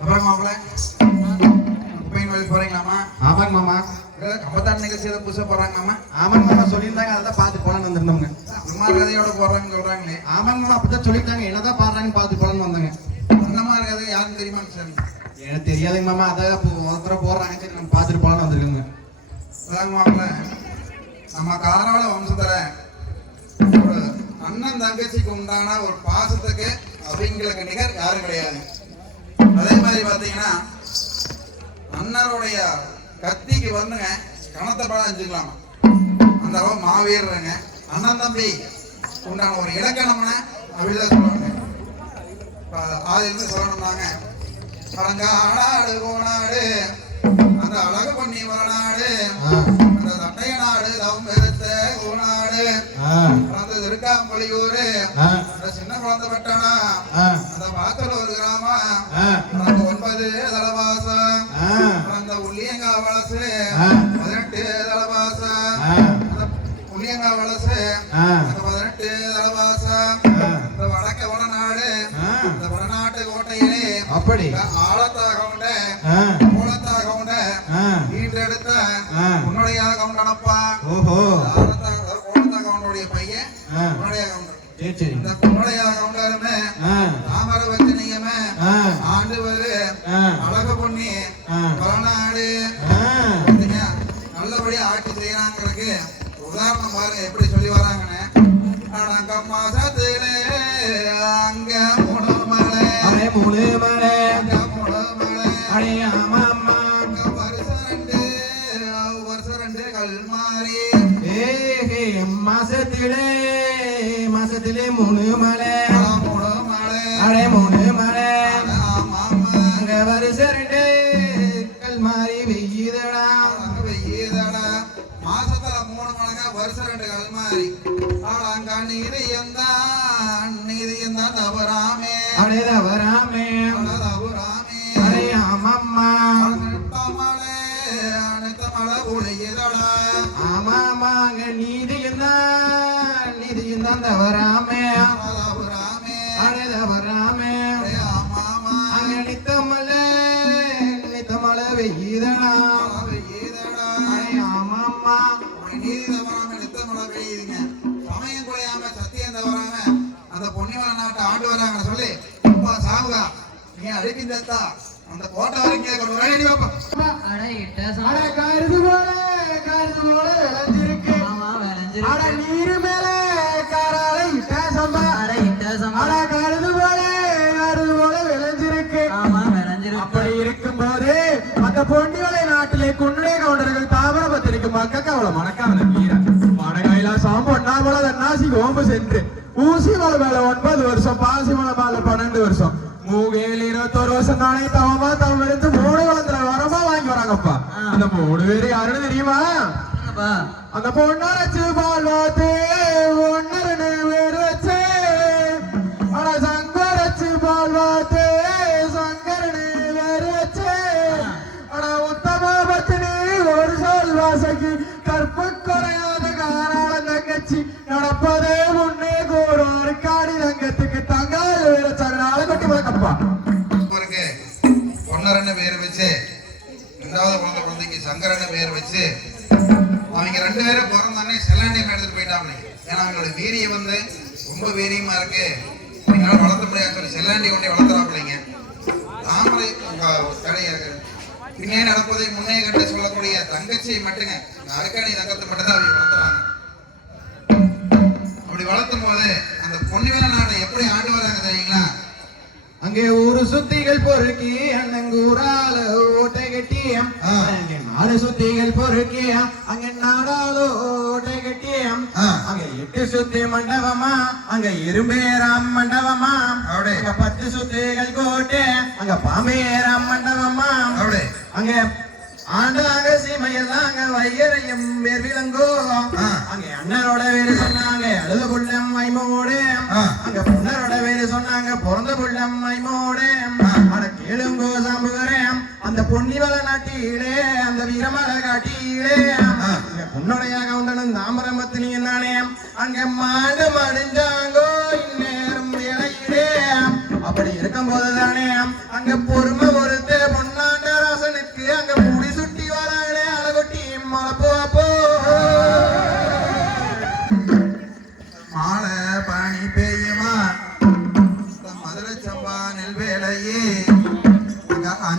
அப்புறம் மாப்பிள்ள குப்பையின் வழி போறீங்களாமா? ஆமாங்க மாமா. கம்பத்தான் நிகழ்ச்சி ஏதோ புதுசா போறாங்க மாமா? ஆமாங்க மாமா, சொல்லியிருந்தாங்க, அதான் பார்த்து போலான்னு வந்திருந்தோங்க. அம்மா கதையோட போறாங்கன்னு சொல்றாங்களே. ஆமாங்க மாமா, அப்படித்தான் சொல்லிட்டாங்க, என்னதான் பாடுறாங்கன்னு பார்த்து போலான்னு வந்தோங்க. அந்தமா கதை யாருன்னு தெரியுமா சார்? எனக்கு தெரியாதுங்க மாமா, அதான் ஒருத்தர போடுறாங்க, சரி நம்ம பார்த்துட்டு போலான்னு வந்திருக்கோங்க. அதாங்க மாப்பிள்ள, நம்ம காராள வம்சத்துல ஒரு அண்ணன் தங்கச்சிக்கு உண்டான ஒரு பாசத்துக்கு அவங்களுக்கு நிகர் யாரும் கிடையாது. அதே மாதிரி பாத்தீங்கன்னா அண்ணருடைய கத்திக்கு வந்துங்க கணத்தை படம் வச்சுக்கலாமா, அந்த அளவு மாவீரங்க அண்ணன் தம்பி உண்டான ஒரு இலக்கணம்னு அப்படிதான் சொல்லுவாங்க. ஆதிலிருந்து சொல்லணும்னாங்க, பழங்காடு கோனாடு அந்த அழகு பண்ணி வளநாடு அந்த தட்டைய நாடு தவம் எடுத்த கோனாடு அந்த திருக்காம்பளியூரு அந்த சின்ன குழந்தை பட்டானா அந்த பாத்துல ஒரு கிராமம் அந்த 9 தலவாசம் அந்த உள்ளியங்கா வளசு 18 தலவாசம் அந்த உள்ளியங்கா வளசு அந்த 18 தலவாசம் இந்த வடக்க வடநாடு இந்த வடநாட்டு கோட்டையிலே அப்படி ஆழத்தாக உண்ட மூலத்தாக உண்ட வீட்டெடுத்த உன்னுடைய கவுண்டனப்பா. ஓஹோ, கோலத்தாக கவுண்டனுடைய பையன் உன்னுடைய கவுண்டர். இந்த உன்னுடைய கவுண்டருமே தாமர வச்சு நீங்கமே ஆண்டு வரு அழகு பொண்ணி வளநாடு நல்லபடியா ஆட்சி செய்யறாங்கிறதுக்கு உதாரணம் பாருங்க எப்படி சொல்லி வராங்கன்னு. அடங்கம் மாசத்திலே அங்க மூணு மலை அங்க மூணு மலை அங்க வருஷம் ரெண்டு கல்மாரி மாசத்திலே 3 மலை அடே 3 மலை அங்க வருஷம் 2 கல்மாரி வெய்யுதடா மாசத்துல 3 மலைங்க வருஷம் 2 கல்மாரி. அங்க நீதியம் தான் தவறாமே அடே தவறாமே அடே ஆமாம்மா அனைத்த மலை ஒளியதடா. ஆமாமா, அங்க நீதியம் தான் தவறாமே அடே தவறாமே அங்க நித்தமலை வெய்யுதடா. அடே ஆமாம்மா, நீதி தவறாம நித்த மழை பெய்யுதுங்க. சமயம் குறையாம சத்தியம் தவறாம அந்த பொன்னிவள நாட்டை ஆண்டு வராங்க சொல்லி அப்பா சாவுகா நீ அழைக்கின்றா அந்த கோட்டை வரைக்கும் கொண்டு வர நீ பாப்பா. கருது போல விளைஞ்சிருக்கு. அட நீரு மேல காரால இட்ட சம்பா. அட கருது போல விளைஞ்சிருக்கு. அப்படி இருக்கும்போது அந்த பொன்னிவளை நாட்டிலே குன்னுடைய கவுண்டர்கள் தாமிரபத்திரிக்கு மக்கள் அவ்வளவு மணக்காமல வீர மணகாயிலாசம் பொன்னாமல தன்னாசி கோம்பு சென்று ஊசி மலை மேல 9 வருஷம் பாசி மலை மேல 12 வருஷம் மூகையில் 21 வருஷம் தானே தவமா தவம் எடுத்து 3 குழந்தை வரமா வாங்கி வராங்கப்பா. அந்த 3 பேரு யாருன்னு தெரியுமா? அந்த பொண்ணு வச்சு பால் வாத்து ஒன்னு வேறு வச்சு ஆனா சங்கர் வச்சு பால் வாத்து சங்கரனு வேறு வச்சு ஆனா உத்தம பத்தினி ஒரு சொல் வாசகி கற்பு குறையாத காராள தங்கச்சி நடப்பதே முன்னே கூறாரு காடி தங்கத்துக்கு தங்கால வேற சகனால கொட்டி வளர்க்கப்பா. பொன்னரன்னு பேர் வச்சு 2வது குழந்தைக்கு சங்கரன்னு பேர் வச்சு அவங்க 2 பேரும் பிறந்தானே செல்லாண்டியம் எடுத்துட்டு போயிட்டாங்க. ஏன்னா அவங்களோட வீரியம் ரொம்ப வீரியமா இருக்கு, அவங்களால வளர்த்த முடியாது சொல்லி செல்லாண்டி கொண்டே வளர்த்துறாப்பிள்ளைங்க. தாமரை தடைய பின்னே நடப்பதை முன்னே கண்டு சொல்லக்கூடிய தங்கச்சியை மட்டுங்க அருக்காணி தங்கத்தை மட்டும் தான் அவங்க வளர்த்துறாங்க. அப்படி வளர்த்தும் போது அந்த பொன்னிவள நாட்டை எப்படி ஆண்டு வராங்க தெரியுங்களா? அங்கே ஊரு சுத்திகள் பொறுக்கி அண்ணங்கூரால ஓட்டை கட்டியம் அங்கே 4 சுத்திகள் பொறுக்கி அங்க நாடாலோ ஓட்டை கட்டியம் அங்க 8 சுத்தி மண்டபமா அங்க இரும்பேராம் மண்டபமா அங்க 10 சுத்திகள் கோட்டை அங்க பாம்பேராம் மண்டபமா அங்க ஆண்டாங்க சீமையெல்லாம் அங்க வையரையும் வேர் விலங்கோ அங்க அண்ணனோட வேறு சொன்னாங்க அழுத புள்ளம் மைமோடு அங்க பொண்ணரோட வேறு சொன்னாங்க பிறந்த புள்ளம் மைமோடு அட கேளுங்கோ சாம்புகிறேன் அந்த பொன்னிவள நாட்டிலே அந்த வீரமலை காட்டிலே பொண்ணுடைய கவுண்டனும் தாமரமத்தினி நானே அங்க மாடு மடிஞ்சாங்கோ இந்நேரம் வேலையிலே அப்படி இருக்கும் போதுதானே அங்க பொறுமை ஒரு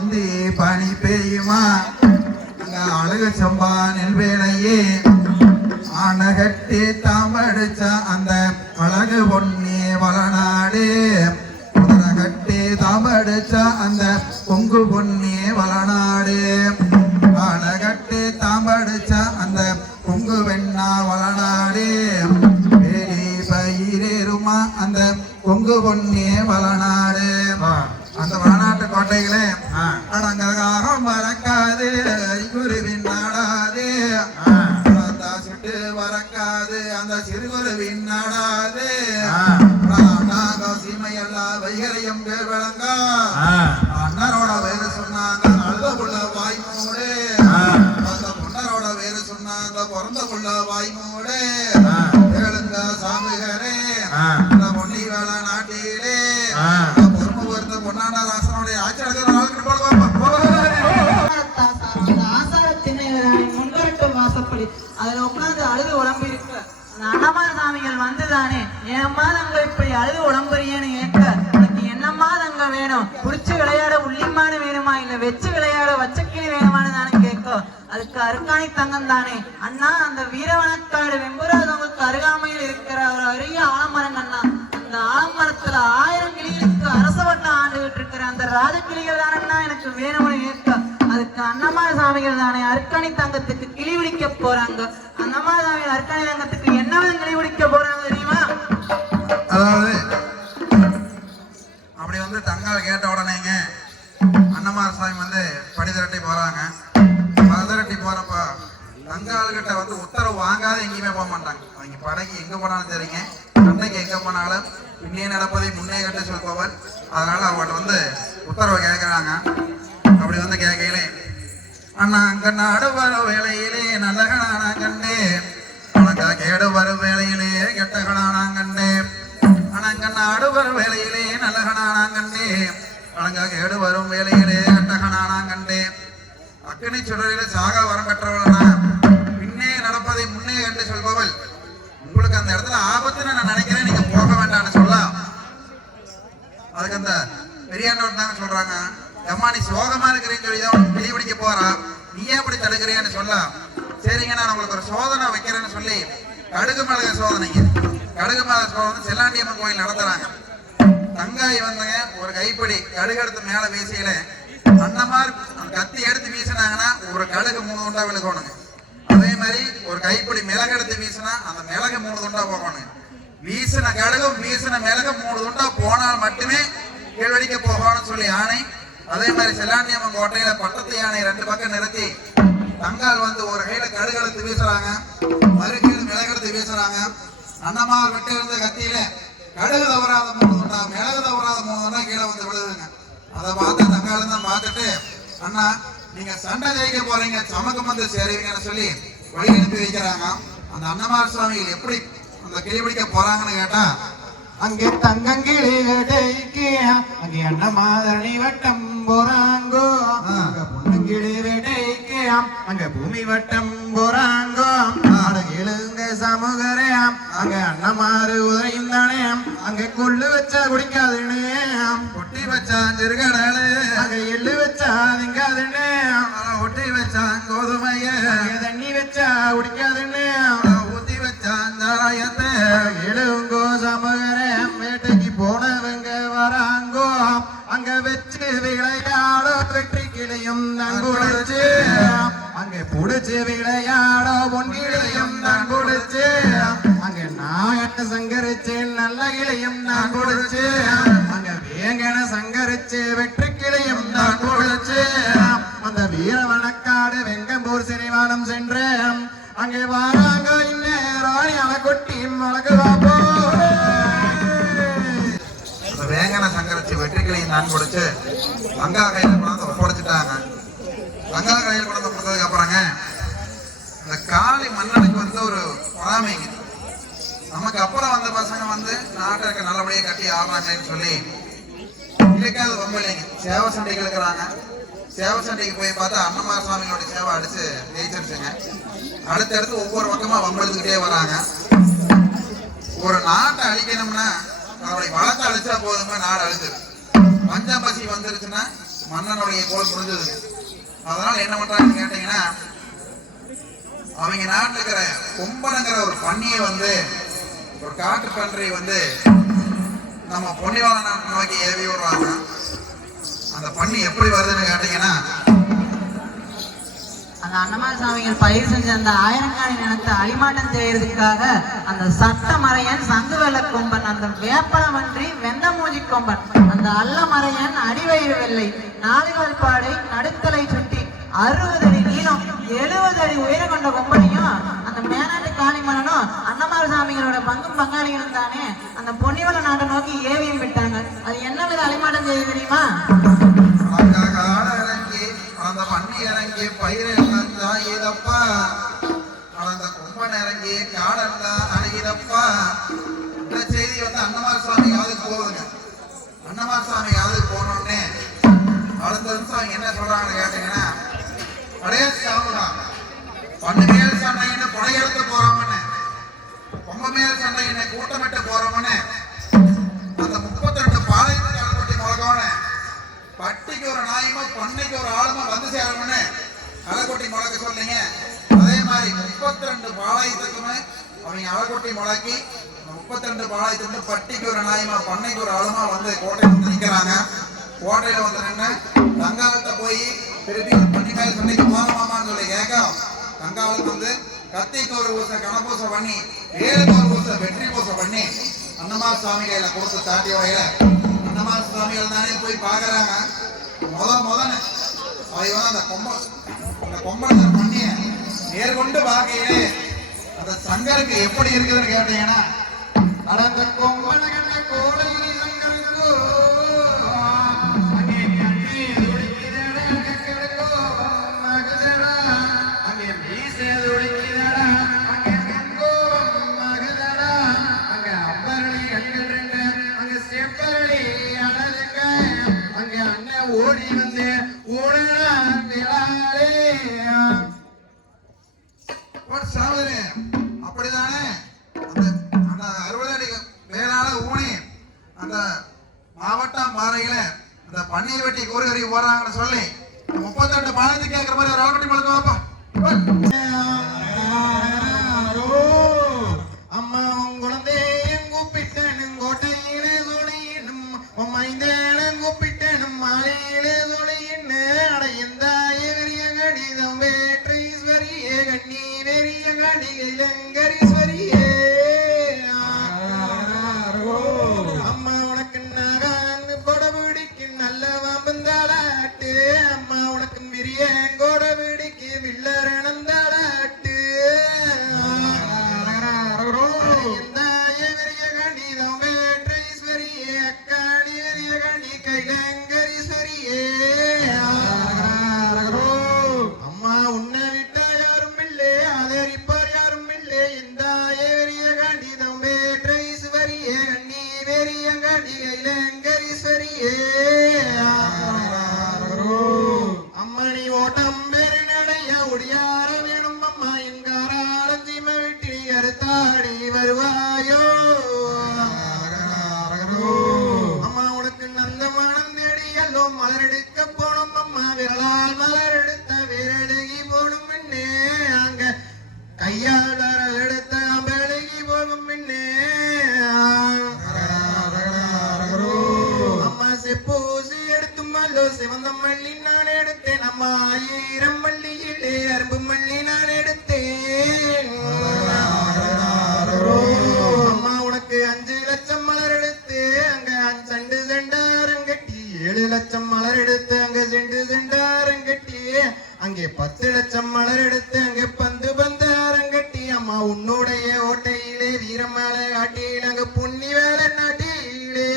முந்தி பனி பெய்யுமா அங்க அழகு சம்பா நெல் வேலையே ஆனகட்டி தாமடிச்ச அந்த அழகு பொன்னி வளநாடு கட்டி தாமடிச்ச அந்த பொங்கு பொன்னி வளநாடு ஆனகட்டி தாமடிச்ச அந்த பொங்கு வெண்ணா வளநாடு வேலி பயிரேறுமா அந்த பொங்கு பொன்னி வளநாடு அந்த வளநாட்டு கோட்டைகளே அடங்காக மறக்காது குருவின் நாடாது சுட்டு வரக்காது அந்த சிறுகுருவின் நாடாது சீமையெல்லாம் வைகரையும் பேர் வழங்க அண்ணரோட வேறு சொன்னாங்க அழுத புள்ள வாய்மூடு அந்த பொன்னரோட வேறு சொன்னாங்க பிறந்த புள்ள வாய்மூடு கேளுங்க சாமிகரே இந்த பொன்னி வேலை நாட்டிலே பொறுமை பொறுத்த பொன்னாண்டா ராசனுடைய ஆட்சி நடக்கிற நாளுக்கு அதுல உட்கார்ந்து அழுது உடம்பு இருக்கு அண்ணமாத சாமிகள் வந்துதானே என்னம்மா தங்க இப்படி அழுது உடம்புறியன்னு கேட்க உனக்கு என்னம்மா தங்க வேணும் புடிச்சு விளையாட உள்ளிமானு வேணுமா இல்ல வச்சு விளையாட வச்சக்கிளி வேணுமான்னு தானே கேட்கும் அதுக்கு அருக்காணி தங்கம் தானே அண்ணா அந்த வீரவனக்காடு வெம்புராதவங்களுக்கு அருகாமையில் இருக்கிற ஒரு அரிய ஆலமரம் அண்ணா அந்த ஆலமரத்துல 1000 கிளிகளுக்கு அரசவட்டம் ஆண்டுகிட்டு இருக்கிற அந்த ராஜக்கிளிகள் தானே எனக்கு வேணும்னு கேட்க அதுக்கு அண்ணமாத சாமிகள் தானே அருக்காணி தங்கத்துக்கு கிளி பிடிக்க போறாங்க அண்ணமாத சாமிகள் அருக்காணி தங்கத்துக்கு என்ன கிளி பிடிக்க போறாங்க தெரியுமா? அதாவது அப்படி வந்து தங்கால் கேட்ட உடனேங்க அண்ணமாத சாமி வந்து படி திரட்டி போறாங்க. திரட்டி போறப்ப தங்கால்கிட்ட வந்து உத்தரவு வாங்காத எங்கேயுமே போக மாட்டாங்க. அவங்க படைக்கு எங்க போனாலும் சரிங்க, சண்டைக்கு எங்க போனாலும் பின்னே நடப்பதை முன்னே கட்டு சொல்பவர். அதனால அவங்கள்ட்ட வந்து உத்தரவை கேட்கிறாங்க. அப்படி வந்து கேட்கையிலே அண்ணா அங்க நாடு வரும் வேலையிலே நல்லகனான கண்டே உனக்கா கேடு வரும் வேலையிலே கெட்டகனான கண்டே அனங்க நாடு வரும் வேலையிலே நல்லகனான கண்டே அனங்கா கேடு வரும் வேலையிலே கெட்டகனான கண்டே அக்கினி சுடரிலே சாக வரம் பெற்றவளனா பின்னே நடப்பதை முன்னே கண்டு சொல்பவள். உங்களுக்கு அந்த இடத்துல ஆபத்துன்னு நான் நினைக்கிறேன், நீங்க போக வேண்டாம்னு சொல்லலாம். அதுக்கு அந்த பெரியாண்டவர் தாங்க சொல்றாங்க, அம்மா நீ சோகமா இருக்கிறேன்னு சொல்லிதான் கிளி பிடிக்க போறா, நீ ஏன் அப்படி தடுக்கிறேன்னு சொல்லலாம். சரிங்க நான் உங்களுக்கு ஒரு சோதனை வைக்கிறேன்னு சொல்லி கடுகு மிளக சோதனைங்க, கடுகு மிளக சோதனை செல்லாண்டியம்மன் கோயில் நடத்துறாங்க. தங்காய் வந்துங்க ஒரு கைப்பிடி கடுகு எடுத்து மேல வீசையில அண்ணமார் கத்தி எடுத்து வீசினாங்கன்னா ஒரு கடுகு 3 துண்டா விழுகணுங்க. அதே மாதிரி ஒரு கைப்பிடி மிளகு எடுத்து வீசினா அந்த மிளகு 3 துண்டா போகணுங்க. வீசின கடுகும் வீசின மிளகு 3 துண்டா போனால் மட்டுமே கீழ்வடிக்க போகணும்னு சொல்லி ஆணை. அதே மாதிரி செல்லாண்டியம்மன் கோட்டையில பட்டத்து யானை 2 பக்கம் நிறுத்தி தங்கால் வந்து ஒரு கையில கடுகு எடுத்து வீசுறாங்க, மறு கையில மிளகு எடுத்து வீசுறாங்க. அண்ணமார் விட்டு இருந்த கத்தியில கடுகு தவறாத 3 துண்டா மிளகு தவறாத 3 துண்டா கீழே வந்து விழுதுங்க. அதை பார்த்து தங்கால் தான் பார்த்துட்டு அண்ணா நீங்க சண்டை ஜெயிக்க போறீங்க, சமக்கம் வந்து சேருவீங்கன்னு சொல்லி வழி அனுப்பி வைக்கிறாங்க. அந்த அண்ணமார் சுவாமிகள் எப்படி அந்த கிளி பிடிக்க போறாங்கன்னு கேட்டா அங்கே தங்கங்கிளி வேட்டைக்கு அங்கே அண்ணமாதணி வட்டம் போறாங்கோ, அங்க பொண்ணுங்கிளி வேட்டைக்கு அங்க பூமி வட்டம் போறாங்கோ. எழுங்க சமூகரே அங்க அண்ணமாறு உதயம் தானே அங்க கொள்ளு வச்சா குடிக்காதுன்னு ஒட்டி வச்சான் சிறுகடலு அங்க எள்ளு வச்சா திங்காதுன்னு ஒட்டி வச்சான் கோதுமைய தண்ணி வச்சா குடிக்காதுன்னு ஊத்தி வச்சான் தாராயத்தை. எழுங்கோ சமூகரே வேட்டைக்கு போனவங்க வராங்கோ அங்க வச்சு விளையாடோ வெற்றி கிளையும் தான் குடிச்சு அங்க புடிச்சு விளையாடோ பொன்கிளையும் தான் குடிச்சு அங்க நாயட்ட சங்கரிச்சு நல்ல கிளையும் தான் குடிச்சு அங்க வேங்கன சங்கரிச்சு வெற்றி கிளையும் தான் குடிச்சு அந்த வீரவனக்காடு வெங்கம்பூர் சிறைவானம் சென்று அங்கே வாராங்க இந்நேராணி அலை கொட்டி மழகு வாப்போ வேங்கனை சங்கரிச்சு வெற்றிகளையும் நான் கொடுத்து தங்கா கையில கொண்டாந்து ஒப்படைச்சிட்டாங்க. தங்கா கையில கொண்டாந்து கொடுத்ததுக்கு அப்புறங்க இந்த காளி மன்னனுக்கு வந்து ஒரு பொறாமைங்க, நமக்கு அப்புறம் வந்த பசங்க வந்து நாட்டை நல்லபடியா கட்டி ஆடுறாங்கன்னு சொல்லி இழுக்காத பொம்பளைங்க சேவை சண்டைக்கு இருக்கிறாங்க. சேவை சண்டைக்கு போய் பார்த்தா அண்ணமார் சுவாமிகளோட சேவை அடிச்சு ஜெயிச்சிருச்சுங்க. அடுத்தடுத்து ஒவ்வொரு பக்கமா வம்பெடுத்துக்கிட்டே வராங்க. ஒரு நாட்டை அழிக்கணும்னா அவருடைய வளத்தை அழிச்சா போதுமா நாடு அழிச்சிரு. பஞ்சம் பசி வந்துருச்சுன்னா மன்னனுடைய போர் முடிஞ்சதுங்க. அதனால என்ன பண்றாங்கன்னு கேட்டீங்கன்னா, அவங்க நாட்டில் இருக்கிற கொம்பனுங்கிற ஒரு பன்னியை வந்து, ஒரு காட்டு பன்றியை வந்து நம்ம பொன்னிவாள நாட்டை நோக்கி ஏவி விடுறாங்க. அந்த பன்னி எப்படி வருதுன்னு கேட்டீங்கன்னா, அந்த அன்னமார் சாமிகள் பயிர் செஞ்ச அந்த ஆயிரங்காணி நிலத்தை அடிமாட்டம் செய்யறதுக்காக அந்த சட்டமறையன் சங்குவெள்ள கொம்பன், அந்த வேப்பனமன்றி வெந்தமூஜி கொம்பன், அந்த அல்லமறையன் அடிவயிறு வெள்ளை, நாலுகால் பாடை நடுத்தலை சுட்டி 60 அடி நீளம் 70 அடி உயரம் கொண்ட கொம்பனையும் அந்த மேனாட்டு காளிமலனும் அன்னமார் சாமிகளோட பங்கும் பங்காளிகளும் தானே அந்த பொன்னிவள நாட்டை நோக்கி ஏவியும் விட்டாங்க. அது என்ன வித அடிமாட்டம் செய்ய தெரியுமா? அந்த பன்னி இறங்கி பயிர் இதப்பா, அந்த கொம்பன் இறங்கி காடெல்லாம் அணுகிதப்பா. இந்த செய்தி வந்து அன்னமார் சுவாமி காதுக்கு போகுதுங்க. அன்னமார் சுவாமி காதுக்கு போனோடனே அடுத்த நிமிஷம் அவங்க என்ன சொல்றாங்கன்னு கேட்டீங்கன்னா, கடைசி சாப்பிடலாம் பண்ணு மேல் சண்டைன்னு கொடையெடுத்து போறோம்னு, கொம்ப மேல் சண்டைன்னு கூட்டமிட்டு போறோம்னு, அந்த 32 பாளையத்துக்கு அனுப்பி முழக்கோன்னு, பட்டிக்கு ஒரு நாயமா பண்ணைக்கு ஒரு ஆளுமா வந்து சேரணும்னு அலைக்கொட்டி முழக்க சொன்னீங்க. அதே மாதிரி 32 பாளையத்துக்குமே அவங்க அலைக்கொட்டி முழக்கி 32 பாளையத்துக்கு பட்டிக்கு ஒரு நாயமா பண்ணைக்கு ஒரு ஆளுமா வந்து கோட்டையில வந்து நிக்கிறாங்க. கோட்டையில வந்து நின்று கங்காளத்தை போய் திருப்பி பண்ணி மேல சொன்னிக்கு போகமாமான்னு சொல்லி கேட்கும். கங்காளத்து வந்து கத்திக்கு ஒரு பூசை கணப்பூசை பண்ணி 7க்கு ஒரு பூசை வெற்றி பூசை பண்ணி அன்னமார் சாமி கையில கொடுத்து தாட்டி வகையில அன்னமார் சுவாமிகள் தானே போய் பாக்குறாங்க. முதன்னு அவை வந்து அந்த கொம்பனை பண்ணிய நேர்கொண்டு பார்க்கையிலே அந்த சங்கருக்கு எப்படி இருக்குதுன்னு கேட்டீங்கன்னா, அடந்த கொம்பன கண்ட கோடையிலே சங்கருக்கோ அங்கே கண்ணி துடிக்கிறடா கக்கடக்கோ மகதடா, அங்கே மீசை துடிக்கிறடா அங்கே கங்கோ மகதடா, அங்கே அம்பரளி கண்கள் ரெண்டு அங்கே செப்பரளி அழகுங்க, அங்கே அண்ணன் ஓடி வந்து ஊழலா விழாலே. அப்படிதானே அந்த 60 அடி மேலால ஊனி அந்த மாவட்டம் பாறையில அந்த பன்னீர் வெட்டி கூறுகறி போறாங்கன்னு சொல்லி 32 பாலத்துக்கு கேட்கிற மாதிரி ஒரு ஆல்ரெடி மழுக்க வாப்பா. அம்மா குழந்தையும் கூப்பிட்டனும் கோட்டையிலே சொலியினும் மைந்தேனும் கூப்பிட்டனும் மாலையிலே சொலியின்னு அடையந்தாய வெறிய கணிதம் வேற்றீஸ்வரியே கண்ணி வெறிய கணிகை லங்கரீஸ்வரியே. அம்மா உனக்கு நகான்னு கொடபிடிக்கு நல்ல வாம்பந்தாளாட்டு, அம்மா உனக்கு விரியன் கொடபிடிக்கு வில்லரணந்தாளாட்டு. எந்தாய வெறிய கணிதம் வேற்றீஸ்வரியே அக்காணி வெறிய கணி கைலங்கரீஸ்வரியே. அம்மா உன்னை விட்டா யாரும் இல்லை, ஆதரிப்பார் யாரும் இல்லை, எந்தாய வெறிய கணிதம் வேற்றீஸ்வரியே கண்ணி வெறிய கணி கைலங்கரீஸ்வரியே. அம்மணி ஓட்டம் பெரு நடைய ஒடியார வேணும் அம்மா எங்காராலும் தீம விட்டு கருத்தாடி வருவாயோ. அம்மா உனக்கு நந்தமானம் தேடி அல்லோ மலரெடுக்க போனோம் அம்மா, விரலால் மலர் எடுத்த விரடுகி போடும் முன்னே, அங்க கையால் எடுத்த அம்பழுகி போகும் முன்னே. அம்மா செப்பூசி எடுத்தும் அல்லோ சிவந்த மல்லி நான் எடுத்தேன், அம்மா 1000 மல்லியிலே அரும்பு மல்லி நான் எடுத்தேன். அம்மா உனக்கு 5 லட்சம் மலர் எடுத்து அங்க செண்டு செண்டாரங்கட்டி, 7 லட்சம் மலர் எடுத்து அங்க செண்டு செண்டாரங்கட்டி, அங்கே 10 லட்சம் மலர் எடுத்து அங்க பந்து பந்து அரங்கட்டி. அம்மா உன்னுடைய ஓட்டையிலே வீரமலை காட்டியில் அங்க புண்ணி வேலை நாட்டிலே.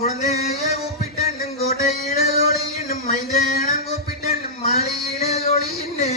குழந்தைய கூப்பிட்டேன் கோட்டையில ஒளியினும் மைந்தேனம் கூப்பிட்டேன் மாலையிலே ஒளியின்னே.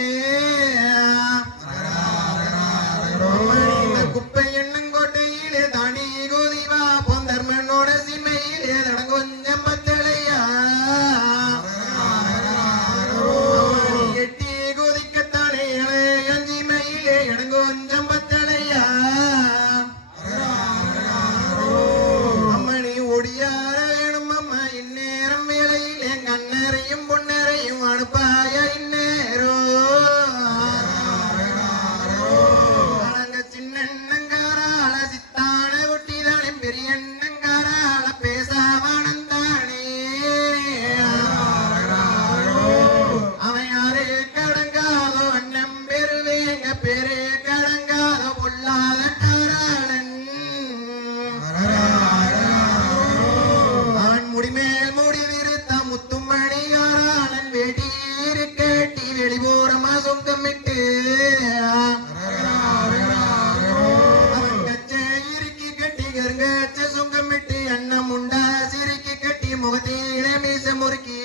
முகத்திலே மீச முறுக்கி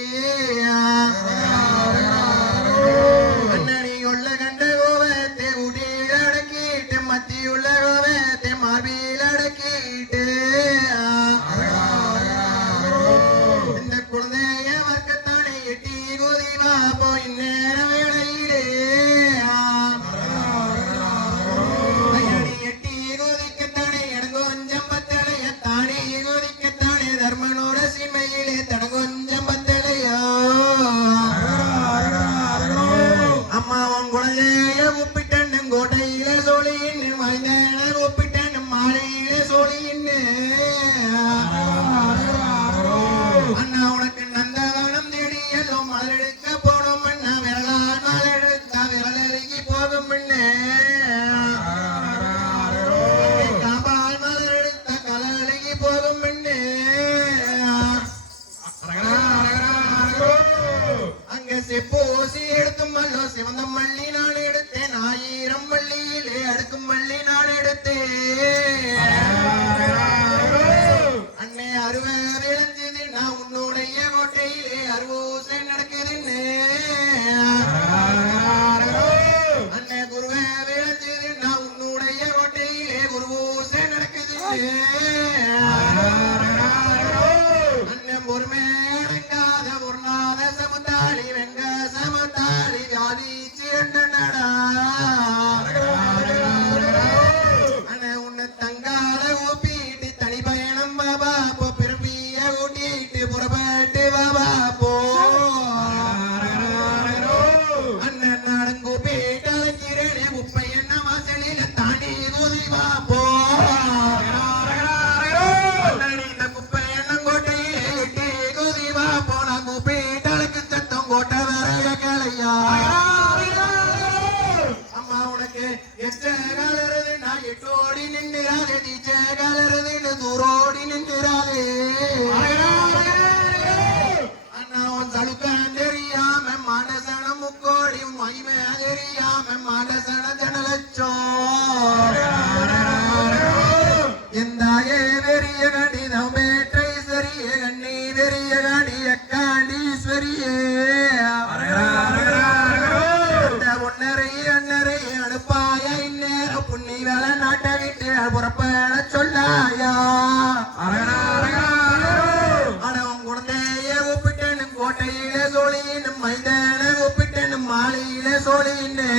அண்ணனி உள்ள கண்ட கோபத்தை ஊட்டியில் அடக்கிட்டு மத்தியுள்ள கோபத்தை மார்பில் அடக்கிட்டு இந்த குழந்தைய வர்க்கத்தானே எட்டி கோதிவா போய் நேர வேளையிலே ஐயனி எட்டி கோதிக்கத்தானே எனக்கொஞ்சம் பத்தலைய தானே கோதிக்கத்தானே தர்மனோட சீமையிலே தனக்கொஞ்சம் பத்தலையோ அம்மா உன் குழந்தைய ஒப்பிட்டன்னு கோட்டையில சோழின்னு வாய்ந்தன ஒப்பிட்டன்னு மாலையில சோழின்னு அண்ணா உனக்கு நந்தவனம் தேடி எல்லோ மலரெடுக்க போனோம் அண்ணா விரலா நாள் எடுத்தா விரல் அருகி போகும் காபால் மலர் எடுத்த கல அருகி போகும் அங்க செப்போசி எடுக்கும் மல்லோ சிவந்த மல்லி நான் எடுத்தேன் 1000 மல்லியிலே அடுக்கும் மல்லி நான் எடுத்தேன் அன்னை அருவ விளைஞ்சது நான் உன்னுடைய கோட்டையிலே அருவோசை நடக்குதுன்னு அன்னை குருவே விளைஞ்சது நான் உன்னுடைய கோட்டையிலே குருவோசை நடக்குதுன்னு அன்னை பொறுமை அடங்காத பொருளாத சமத்தாளி வெங்க சமத்தாளி வியாதி சிறந்தனடா அண்ணே உன்னை தங்கால ஊப்பிட்டு தனி பயணம் பாபா போ பிறப்பிய ஊட்டிட்டு புறப்பட்டு பாபா போ அண்ணன் நடங்கு பேட்டு அழைக்கிறேனே முப்பையண்ண வாசலில தாண்டி குதிவா போ இந்த குப்பையண்ணம் கோட்டையிலே எட்டி குதிவா போனா குப்பேட்டு அழைக்கு சத்தம் கோட்டை வர கலையா அம்மா உனக்கு எச்ச கலருது நான் எட்டோடி நின்றாதே தீச்ச கலருதுன்னு தூரோடி நின்றாதே அண்ணா உன் சலுக்கான் தெரியாம மனசன முக்கோடி மகிமை தெரியாம மனசன ஜனலச்சோ எந்தாயே பெரிய கடிதம் பேற்றை சரிய கண்ணி பெரிய கடிய காண்டீஸ்வரியே உன்னரை அண்ணரை அனுப்பாய இந்நேரம் புண்ணி வேலை நாட்டை விட்டு புறப்பட சொல்லாயா ஆனா உன் குழந்தைய ஒப்பிட்டேன்னு கோட்டையில சோழின்னு மைதான ஒப்பிட்டேன்னு மாலையில சோழின்னு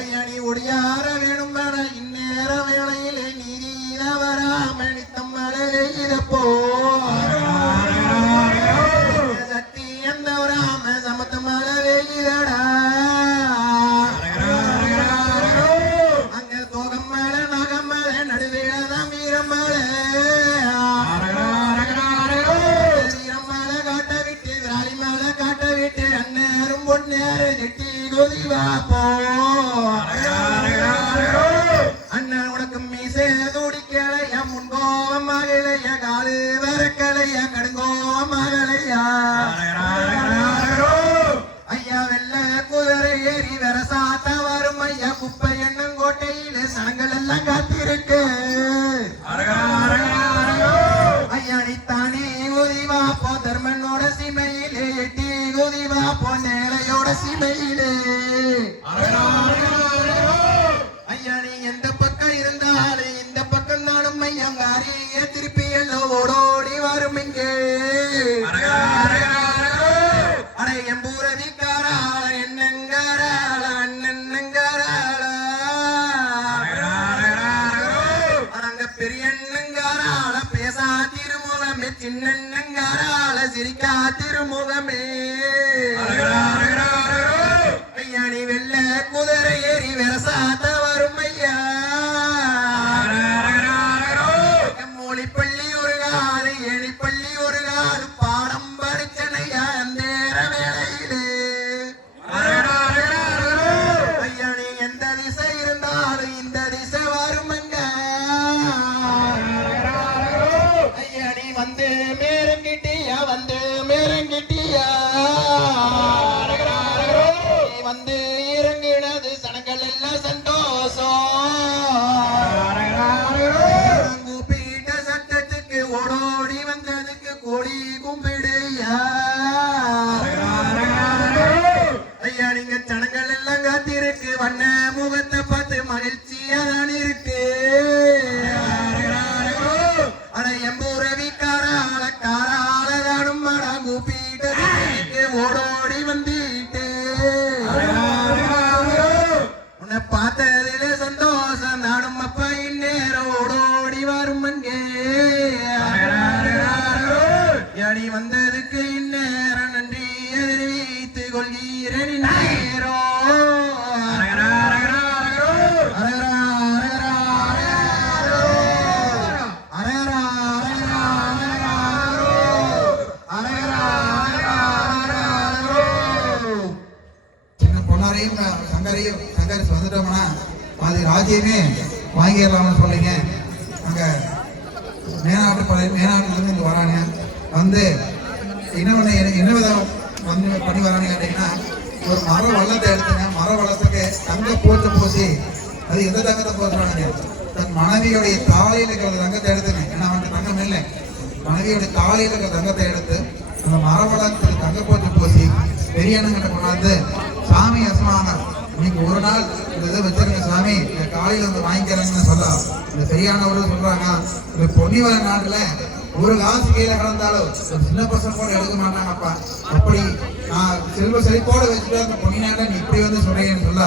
ஐயா நீ ஒடியார வேணும் வேண இந்நேர வேளையிலே நீதியில வராம நித்தம்மலை இதப்போ சக்தி எந்த வராம சமத்த மலை வெயிலடா அங்க தோகம் மேல நகம் மேல நடுவேளதான் வீரம் மேல வீரம் மேல காட்ட விட்டு விராலி மேல காட்ட விட்டு அந்நேரம் பொன்னேறு செட்டி கொதிவா போ அண்ணன் உனக்கு மீசே துடிக்கலையா முன்கோவம் மகளையா காலு வரக்கலையா கடுங்கோவம் மகளையா ஐயா வெள்ள குதிரை ஏறி வரசாத்த வரும் ஐயா குப்பை எண்ணம் கோட்டையில சனங்கள் எல்லாம் காத்திருக்கு ஐயா நீத்தானே உதிவா போ தர்மனோட சீமையிலே எட்டி உதிவா போ நேரையோட சீமையிலே ஐயா நீ எந்த பக்கம் இருந்தாலும் இந்த பக்கம் நானும் ஐயங்காரிய திருப்பி எல்லாம் ஓடோடி வரும் இங்கே அடை எம்பூரதிக்காராள என்னங்காராள அண்ணன்னங்காராள அடங்க பெரியண்ணங்காராள பேசா திருமுகமே சின்னண்ணங்காராள சிரிக்கா திருமுகமே ஐயா நீ வெள்ள குதிரை ஏறி வரசாத்த வரும் ஐயா மூலிப்பள்ளி ஒரு காலு எலிப்பள்ளி ஒரு காலு பாடம் படிச்சனையா அந்தேர வேளையிலே ஐயா நீ எந்த திசை இருந்தாலும் இந்த திசை வருமங்க ஐயா நீ வந்து மேரங்கிட்டியா வந்து மேரங்கிட்டியா நீ வந்து இறங்கினது சனங்கள் எல்லாம் சந்தோஷம் பாக்கியமே வாங்கிடலாம்னு சொல்லிங்க. அங்கே மேனாட்டுலேருந்து இங்கே வராங்க. வந்து என்ன விதம் வந்து பண்ணி வரானு கேட்டீங்கன்னா, ஒரு மர வள்ளத்தை எடுத்துங்க. மர வள்ளத்துக்கு தங்க போட்டு பூசி, அது எந்த தங்கத்தை போட்டுறானுங்க, தன் மனைவியுடைய தாலியில் இருக்கிற தங்கத்தை எடுத்துங்க. ஏன்னா அவனுக்கு தங்கம் இல்லை, மனைவியுடைய தாலியில் இருக்கிற தங்கத்தை எடுத்து அந்த மர வள்ளத்துக்கு தங்க போட்டு பூசி பெரியண்ணங்கிட்ட கொண்டாந்து சாமி அசமாங்க, இன்னைக்கு ஒரு நாள் இந்த இதை வச்சிருங்க சாமி, இந்த காலையில் வந்து வாங்கிக்கிறேங்கன்னு சொல்ல இந்த பெரியானவர்கள் சொல்றாங்க. இந்த பொன்னிவர நாட்டுல ஒரு காசு கீழே கிடந்தாலும் ஒரு சின்ன பசங்க கூட எடுக்க மாட்டாங்கப்பா. அப்படி நான் செல்வ செழிப்போட வச்சுட்டு அந்த பொன்னி நாட்டை நீ இப்படி வந்து சொல்றீங்கன்னு சொல்ல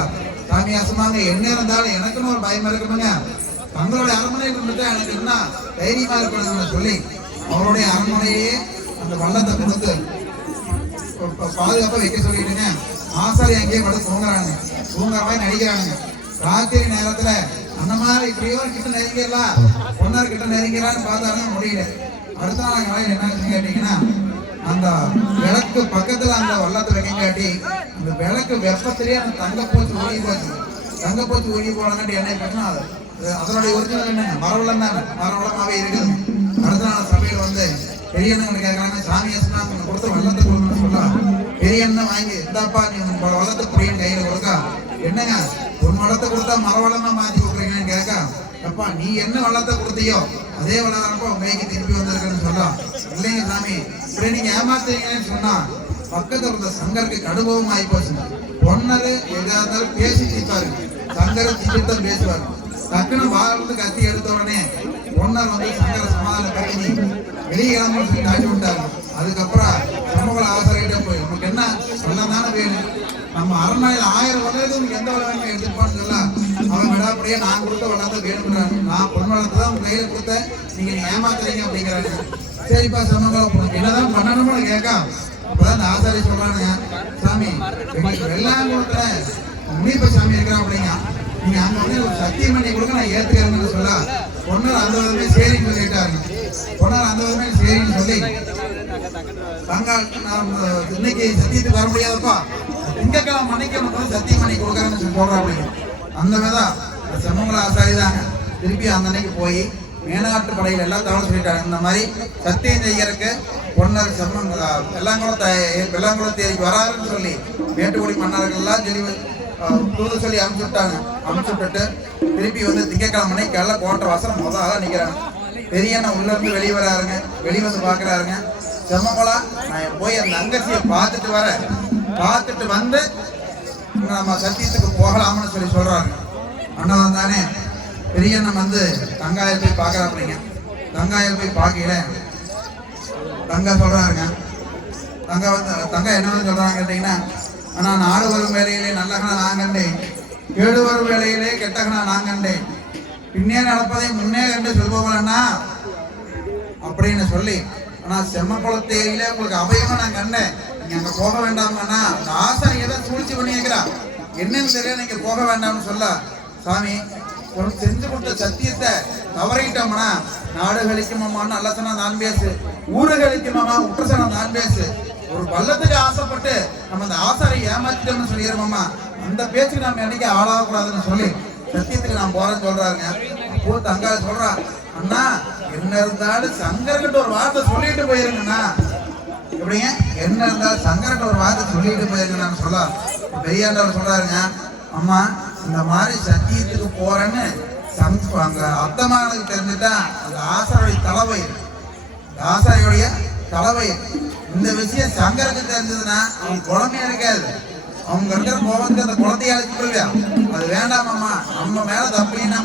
சாமி அசமாங்க, என்ன இருந்தாலும் எனக்குன்னு ஒரு பயமா இருக்கணுங்க. தங்களுடைய அரண்மனையில் இருந்துட்டு எனக்கு என்ன தைரியமா இருக்கணும்னு சொல்லி அவருடைய அரண்மனையே அந்த வள்ளத்தை கொடுத்து பாதுகாப்பா வைக்க சொல்லிட்டுங்க. ஆசாரி அங்கேயே படுத்து தூங்குறானுங்க, தூங்குற மாதிரி நடிக்கிறானுங்க. ராத்திரி நேரத்துல அந்த மாதிரி இப்படியோ கிட்ட நெருங்கிடலாம், பொன்னார் கிட்ட நெருங்கிறான்னு பார்த்தாலும் முடியல. அடுத்த நாள் காலையில் என்ன கேட்டீங்கன்னா, அந்த விளக்கு பக்கத்துல அந்த வள்ளத்தை வைக்காட்டி அந்த விளக்கு வெப்பத்திலேயே அந்த தங்கப்பூச்சி ஒழுகி போச்சு. தங்கப்பூச்சி ஒழுகி போனாங்கட்டு என்ன பிரச்சனை, அதனுடைய ஒரிஜினல் என்னங்க மரவளம் தானே, மரவளமாவே இருக்குது. அடுத்த நாள் சபையில் வந்து பெரியண்ணங்க கேட்கறாங்க, சாமி அசனாங்க கொடுத்த வள்ளத்தை கொடுக்கணும்னு சொல்ல பெரியண்ணன் வாங்கி இந்தாப்பா நீ வளத்தை புரியும் கையில கொடுக்கா, என்னங்க ஒரு வளத்தை கொடுத்தா மரவளமா மாத்தி கொடுக்குறீங்கன்னு கேட்க, அப்பா நீ என்ன வளத்தை கொடுத்தியோ அதே வளர்ப்பா உங்க கைக்கு திருப்பி வந்திருக்குன்னு சொல்லலாம். இல்லைங்க சாமி இப்படி நீங்க ஏமாத்துறீங்கன்னு சொன்னா பக்கத்துல இருந்த சங்கருக்கு கடுபவும் ஆகி போச்சுங்க. பொன்னரு எதா இருந்தாலும் பேசி தீர்ப்பாரு, சங்கரை தீர்த்தான் பேசுவாரு. டக்குன்னு வாரத்துக்கு கத்தி எடுத்த உடனே பொன்னர் வந்து சங்கரை சமாதானம் கட்டி வெளியே கிளம்பு சொல்லி காட்டி விட்டாரு. அதுக்கப்புறம் சமூக ஆசிரியர்கிட்ட போய் நமக்கு என்ன எல்லாம் தானே வேணும், நம்ம அரண்மனையில் 1000 வளர்ந்து உங்களுக்கு எந்த வளர்ந்து எடுத்துப்பான்னு சொல்ல அவன் விடாப்படியே நான் கொடுத்த வளர்த்த வேணுங்கிறாங்க. நான் பொன் வளர்த்து தான் உங்க கையில கொடுத்தேன், நீங்க ஏமாத்துறீங்க அப்படிங்கிறாங்க. சரிப்பா சமூகம் என்னதான் பண்ணணும்னு கேட்க அப்பதான் இந்த ஆசாரி சொல்றானுங்க, சாமி எங்களுக்கு வெள்ளாம் கொடுக்குற முனிப்ப சாமி இருக்கிறான் அப்படிங்க, நீங்க அங்க வந்து ஒரு சத்தியம் பண்ணி கொடுக்க நான் ஏத்துக்கிறேன்னு சொல்ல பொன்னர் அந்த விதமே சரின்னு சொல்லிட்டாருங்க. பொன்னர் அந்த விதமே சரின்னு சொல்லி தங்கால் நான் இன்னைக்கு சத்தியத்துக்கு வர முடியாதப்பா, திங்கக்கிழமை மணிக்கு வந்து சத்தியம் பண்ணி கொடுக்குறேன்னு சொல்லி போடுறா அப்படிங்க. அந்த விதம் செம்மங்கள ஆசாரி தாங்க. திருப்பி அந்த அன்னைக்கு போய் மேனாட்டு படையில் எல்லாம் தகவல் சொல்லிட்டாங்க, இந்த மாதிரி சத்தியம் செய்யறதுக்கு பொன்னர் வெள்ளாங்குளம் தேதிக்கு வராருன்னு சொல்லி மேட்டுக்குடி மன்னர்கள் எல்லாம் சொல்லி தூது சொல்லி அனுப்பிச்சுட்டாங்க. அனுப்பிச்சுட்டு திருப்பி வந்து திங்கக்கிழமை மணிக்கு எல்லாம் கோட்டை வாசல் முதல்ல நிற்கிறாங்க. பெரியண்ண உள்ள இருந்து வெளியே வராருங்க, வெளியே வந்து பாக்குறாருங்க. செம்மகுளா நான் போய் அந்த அங்கசியை பார்த்துட்டு வரேன், பார்த்துட்டு வந்து நம்ம சத்தியத்துக்கு போகலாம்னு சொல்லி சொல்றாங்க. அண்ணன் தானே பெரியண்ணன் வந்து தங்காயில் போய் பார்க்கறாப்பிங்க. தங்காயில் போய் பார்க்கல தங்கா சொல்றாருங்க. தங்கா என்ன சொல்றாங்க கேட்டீங்கன்னா, ஆனா நாடு வரும் வேலையிலே நல்லகனா நான் கண்டேன், கேடு வரும் வேலையிலே கெட்டகனா நான் கண்டேன், பின்னே நடப்பதை முன்னே கண்டு சொல்பவனா அப்படின்னு சொல்லி, ஆனா செம்மக்குளத்தேரியில உங்களுக்கு அபயமா நான் கண்டேன், நீங்க அங்க போக வேண்டாம்னா அந்த ஆசாரி ஏதோ சூழ்ச்சி பண்ணி வைக்கிறா, என்னன்னு தெரியல நீங்க போக வேண்டாம்னு சொல்ல, சாமி ஒரு செஞ்சு கொடுத்த சத்தியத்தை தவறிட்டோம்னா நாடு கழிக்குமான்னு அல்லசனா நான் பேசு, ஊரு கழிக்குமாமா உற்றசனா நான் பேசு, ஒரு பள்ளத்துக்கு ஆசைப்பட்டு நம்ம அந்த ஆசாரி ஏமாத்திட்டோம்னு சொல்லிடுறோமா, அந்த பேச்சுக்கு நம்ம என்னைக்கு ஆளாகக்கூடாதுன்னு சொல்லி சத்தியத்துக்கு நான் போறேன்னு சொல்றாங்க. அப்போ தங்கால சொல்றா, அண்ணா என்ன இருந்தாலும் சங்கர்கிட்ட ஒரு வார்த்தை சொல்லிட்டு போயிருங்கண்ணா, எப்படிங்க என்ன இருந்தாலும் சங்கர்கிட்ட ஒரு வார்த்தை சொல்லிட்டு போயிருங்கண்ணான்னு சொல்ல பெரியாண்டவர் சொல்றாருங்க, அம்மா இந்த மாதிரி சத்தியத்துக்கு போறேன்னு அங்க அத்தமானதுக்கு தெரிஞ்சுட்டா அந்த ஆசாரியுடைய தலைவயிறு, ஆசாரியுடைய தலைவயிறு இந்த விஷயம் சங்கருக்கு தெரிஞ்சதுன்னா அவன் குழந்தையா இருக்காது, அவங்க இருக்கிற கோபத்துக்கு அந்த குழந்தைய அழைச்சிருவியா, அது வேண்டாமாம்மா நம்ம மேல தப்பினா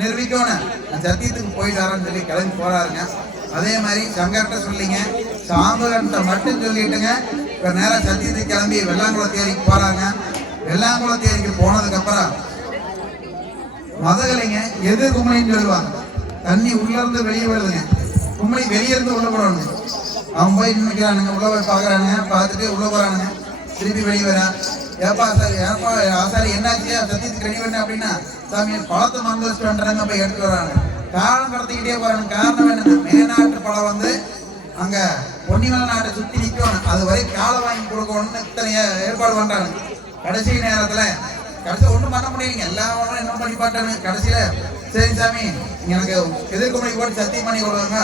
நிரூபிக்கணும், சத்தியத்துக்கு போயிட்டாரன்னு சொல்லி கிளம்பி போறாருங்க. அதே மாதிரி சங்கர்கிட்ட சொல்லிங்க, சாம்பகன்ட்ட மட்டும் சொல்லிட்டுங்க இப்ப நேரம் சத்தியத்துக்கு கிளம்பி வெள்ளாங்குளத்தேரிக்கு போறாங்க. வெள்ளாங்குளத்தேரிக்கு போனதுக்கு அப்புறம் மதகலைங்க எது குமளின்னு சொல்லுவாங்க, தண்ணி உள்ள இருந்து வெளியே வருதுங்க, குமளி வெளியே இருந்து உள்ள போறானுங்க. அவன் போய் நின்றுக்கிறானுங்க, உள்ள போய் பாக்குறானுங்க, பார்த்துட்டு உள்ள போறானுங்க, திருப்பி வெளியே வரான். ஏப்பா ஆசாரி என்னாச்சியா சத்தியத்துக்கு ரெடி பண்ண அப்படின்னா, சாமி பழத்தை மறந்து வச்சுட்டு வந்துறாங்க, போய் எடுத்துட்டு வராங்க, காலம் கடத்திக்கிட்டே போறாங்க. காரணம் என்னன்னா மேநாட்டு பழம் வந்து அங்க பொன்னிமலை நாட்டை சுத்தி நிற்கணும், அது வரை காலை வாங்கி கொடுக்கணும்னு இத்தனை ஏற்பாடு பண்றாங்க. கடைசி நேரத்துல கடைசியில் ஒன்றும் பண்ண முடியலைங்க. எல்லாம் ஒன்றும் என்ன பண்ணி பார்த்தாங்க. கடைசியில சரி சாமி எனக்கு எதிர்கொம்பளை போட்டு சத்தியம் பண்ணி கொடுவாங்க.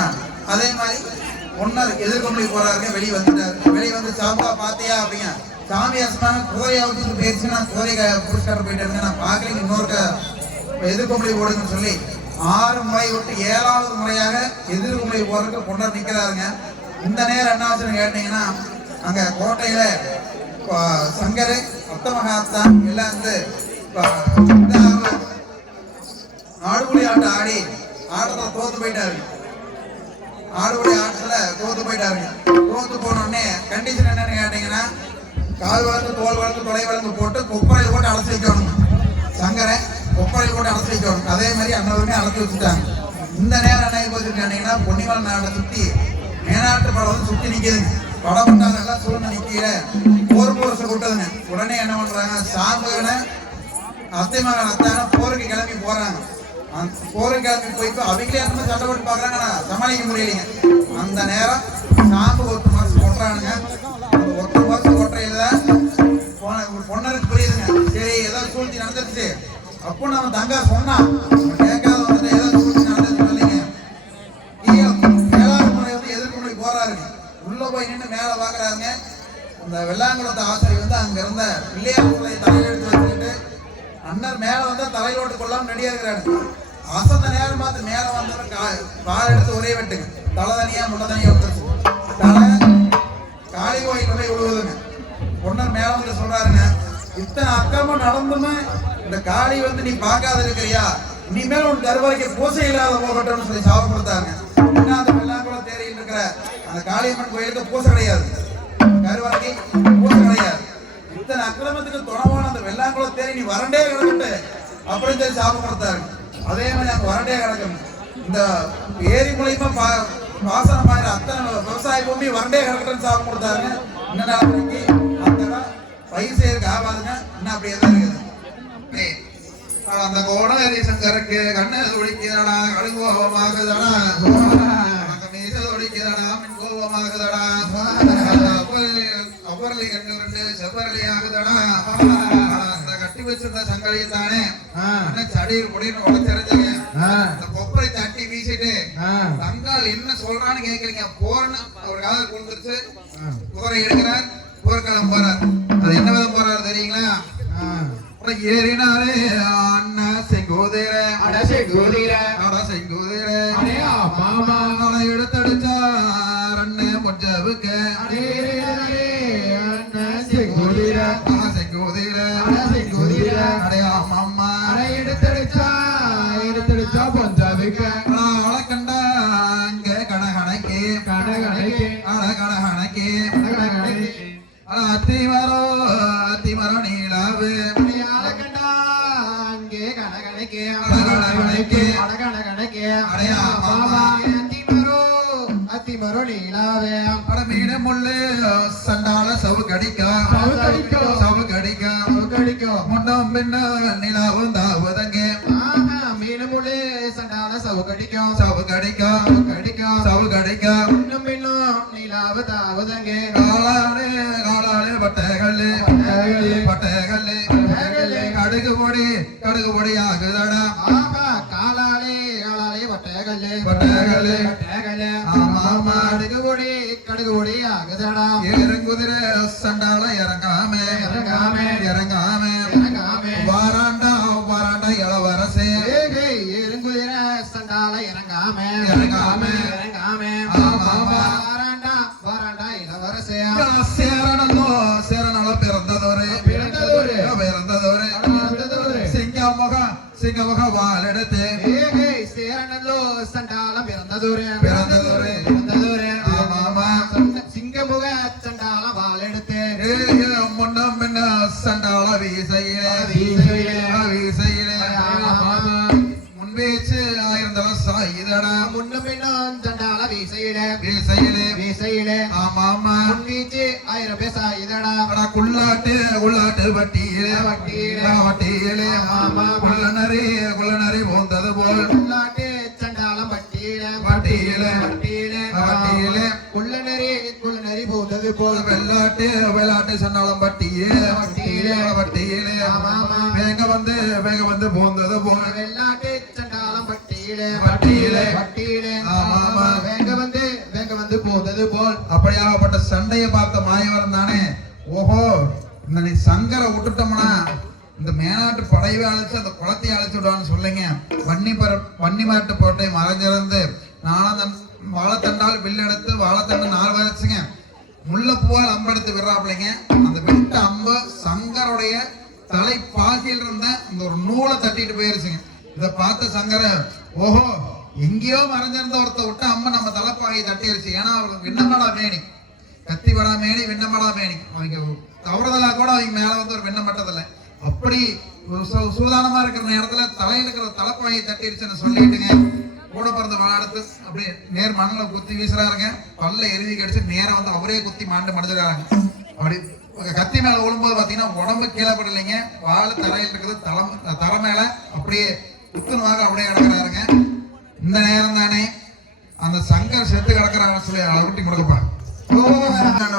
அதே மாதிரி ஒன்னர் எதிர்கொம்பளை போறாருங்க. வெளியே வந்துட்டாரு. வெளியே வந்து சாப்பா பாத்தியா அப்படிங்க சாமி அசமான குதிரையாவது பேசுனா குதிரை புடிச்சுட்டு போயிட்டாருங்க. நான் பார்க்கலீங்க. இன்னொரு எதிர்கொம்பளை போடுங்கன்னு சொல்லி 6 முறை விட்டு 7வது முறையாக எதிர்கொம்பளை போறதுக்கு கொண்டாந்து நிற்கிறாருங்க. இந்த நேரம் என்ன ஆச்சுன்னு கேட்டீங்கன்னா அங்க கோட்டையில சங்கர் அத்தமகாத்தான் எல்லாம் வந்து ஆடுபுலி ஆட்டம் ஆடி ஆட்டத்துல தோத்து போயிட்டாருங்க. ஆடுபுலி ஆட்டத்துல தோத்து போயிட்டாருங்க. தோத்து போனோடனே கண்டிஷன் என்னன்னு கேட்டீங்கன்னா கால் வளர்ந்து தோல் வளர்ந்து தொலை வளர்ந்து போட்டு கொப்பரையில் போட்டு அடைச்சி வைக்கணுங்க. சங்கரை கொப்பரையில் போட்டு அடைச்சி வைக்கணும். அதே மாதிரி அண்ணவருமே அடைச்சி வச்சுட்டாங்க. இந்த நேரம் என்ன போச்சுன்னு கேட்டீங்கன்னா பொன்னிமலை நாட்டை சுத்தி மேனாட்டு படம் வந்து சுத்தி நிக்குதுங்க. படம் பண்ணாங்க எல்லாம் சூழ்ந்து நிக்கிற போருக்கு வருஷம் கூட்டதுங்க. உடனே என்ன பண்றாங்க சாம்பகனை அத்தை மகன் அத்தான போருக்கு கிளம்பி போறாங்க. போருக்கு கிளம்பி போயிட்டு அவங்களே அந்த சண்டை போட்டு பாக்குறாங்க. நான் சமாளிக்க முடியலைங்க. அந்த நேரம் சாம்பு ஒத்து மாசம் கொட்டுறானுங்க. ஒத்து மாசம் கொட்டுறையில பொண்ணருக்கு புரியுதுங்க. சரி ஏதோ சூழ்ச்சி நடந்துருச்சு. அப்போ நம்ம தங்கா சொன்னா கேட்காத வந்து ஏதோ சூழ்ச்சி நடந்துருச்சு இல்லைங்க. 7வது முறை வந்து எதிர்கொண்டு போறாருங்க. உள்ள போய் நின்று மேல பாக்குறாருங்க. இந்த வெள்ளாங்குளத்து ஆசிரியர் வந்து அங்க இருந்த பிள்ளையார் சிலையை தலையில எடுத்து வச்சுக்கிட்டு அண்ணர் மேல வந்து தலையோட்டு கொள்ளாம ரெடியா இருக்கிறாரு. அசந்த நேரம் பார்த்து மேல வந்து கால் எடுத்து ஒரே வெட்டுங்க. தலை தனியா முள்ள தனியா விட்டுருச்சு. தலை காளி கோயில போய் விழுவுதுங்க. பொன்னர் மேல வந்து சொல்றாருங்க இத்தனை அக்கிரமம் நடந்துமே இந்த காளி வந்து நீ பார்க்காத இருக்கிறியா இனிமேல் உன் கருவறைக்கு பூசை இல்லாத போகட்டும்னு சொல்லி சாபம் கொடுத்தாங்க. இன்னும் அந்த வெள்ளாங்குளம் தேரியில் இருக்கிற அந்த காளியம்மன் கோயிலுக்கு பூசை கிடையாது. கருவறைக்கு பூசை கிடையாது. இத்தனை அக்கிரமத்துக்கு துணவான அந்த வெள்ளாங்குளம் தேரி நீ வறண்டே கிடக்கட்டு அப்படின்னு சொல்லி சாபம் கொடுத்தாரு. அதே மாதிரி அங்க வறண்டே கிடக்கும். இந்த ஏரி மூலியமா பாசனம் ஆகிற அத்தனை விவசாய பூமி வறண்டே கிடக்கட்டுன்னு சாபம் கொடுத்தாருங்க. இன்னும் நாளைக்கு அந்த பயிர் செய்யறதுக்கு ஆகாதுங்க. இன்னும் அப்படியே தான் இருக்குது. அந்த கோடரி சங்கருக்கு கண்ண ஒழிக்கிறடா கடுங்கோபமாகுதடா மீச ஒழிக்கிறடா மின் கோபமாகுதடா அவரளி கண்ணு 2 செவ்வரளி ஆகுதடா. அந்த கட்டி வச்சிருந்த சங்கலியை தானே சடியில் முடின்னு உடச்சரிஞ்சுங்க. அந்த கொப்பரை தட்டி வீசிட்டு தங்கால் என்ன சொல்றான்னு கேக்குறீங்க. போறன்னு அவர் காதல் கொடுத்துருச்சு. குதிரை எடுக்கிறார். போர்க்களம் போறார். அது என்ன விதம் போறாரு தெரியுங்களா? ஏறினாரே அண்ணா செங்கோதிர அட செங்கோதிர அட செங்கோதிர அடே மாமா அட எடுத்தடிச்சார் அண்ணே பொஞ்சவுக்க அடே அண்ணா செங்கோதிர அட செங்கோதிர அட செங்கோதிர அடே மாமா அட எடுத்தடிச்சா பொஞ்சவுக்க அட கண்டா அங்க கடகணக்கே கடகணக்கே அட கடகணக்கே கடகணக்கே அட அத்திமரோ நீலாவே சண்டால சவு கடிக்கும் முன்னும் பின்னும் நிலாவும் தாவதங்க மீனமுள்ளே சண்டால சவு கடிக்கும் முன்னும் பின்னும் நிலாவு தாவதங்க காலாலே பட்டகல்லு கடுகு பொடி ஆகுதடா. காலாலே பட்டகல்லு ஆமா கடுகு பொடி ஆகுதடா. இறங்குதிர சண்டால இறங்காம வாராண்டா இளவரசே இறங்குதிர சண்டால இறங்காம வாராண்டா இளவரசே சேரனால பிறந்ததோரு சிங்கமுக வாழெடுத்து சேரனல்லோ சண்டாலம் பிறந்ததோரு ஆமாமா சிங்கமுக சண்டாலம் வாழெடுத்து முன்னும் பின்ன சண்டால வீசையிலே முன்வீச்சு 1000 தலம் சாயுதடா. முன்னும் பின்னும் சண்டால வீசையிலே ஆமாமா முன்வீச்சு 1000 பேர் சாயுதடா. குள்ளாட்டு வட்டியிலே ஆமா குள்ளநரி போந்தது போல் குள்ளாட்டு சண்டாலம் வட்டியிலே குள்ளநரி போந்தது போனது போல் வெள்ளாட்டு வெள்ளாட்டு சண்டாளம் வட்டியிலே வட்டியிலே வேக வந்து போந்தது போல் வெள்ளாட்டு சண்டாளம் வட்டியிலே ஆமா வேக வந்து போனது போல் அப்படியாகப்பட்ட சண்டையை பார்த்த மாயவரம் தானே ஓஹோ இந்த நீ சங்கரை விட்டுட்டோம்னா இந்த மேனாட்டு படையவே அழைச்சு அந்த குளத்தையும் அழைச்சு விடுவான்னு சொல்லுங்க. வன்னிமாட்டு போட்டை மறைஞ்சிருந்து நானும் வாழைத்தண்டால் வில்லெடுத்து வாழைத்தண்டு 4 வரைச்சுங்க முல்லைப்பூவால் அம்பெடுத்து விடுறாப்பிள்ளைங்க. அந்த விட்ட அம்பு சங்கருடைய தலைப்பாகியில் இருந்த இந்த ஒரு நூலை தட்டிட்டு போயிருச்சுங்க. இதை பார்த்த சங்கர ஓஹோ எங்கேயோ மறைஞ்சிருந்த ஒருத்த விட்ட அம்மா நம்ம தலைப்பாகையை தட்டிருச்சு. ஏன்னா அவருக்கு விண்ணமடா மேனி கத்தி வடா மேனி விண்ணமடா மேனி அவங்க தவறுதலா கூட அவங்க மேல வந்து ஒரு விண்ணம் பட்டதில்லை. அப்படி சூதானமா இருக்கிற நேரத்துல தலையில இருக்கிற தலைப்பாகையை தட்டிருச்சுன்னு சொல்லிட்டுங்க கூட பிறந்த வாழத்து அப்படியே நேர் மண்ணில் குத்தி வீசுறாருங்க. பல்ல எருவி கடிச்சு நேரம் வந்து அவரே குத்தி மாண்டு மடிச்சிருக்காங்க. அப்படி கத்தி மேல விழும்போது பாத்தீங்கன்னா உடம்பு கீழே படலைங்க. வாழை தரையில் இருக்கிறது தர மேல அப்படியே குத்துனவாக அப்படியே கிடக்குறாருங்க. இந்த நேரம் தானே அந்த சங்கர் செத்து கிடக்குறாங்கன்னு சொல்லி அளவுட்டி கொடுக்கப்பா.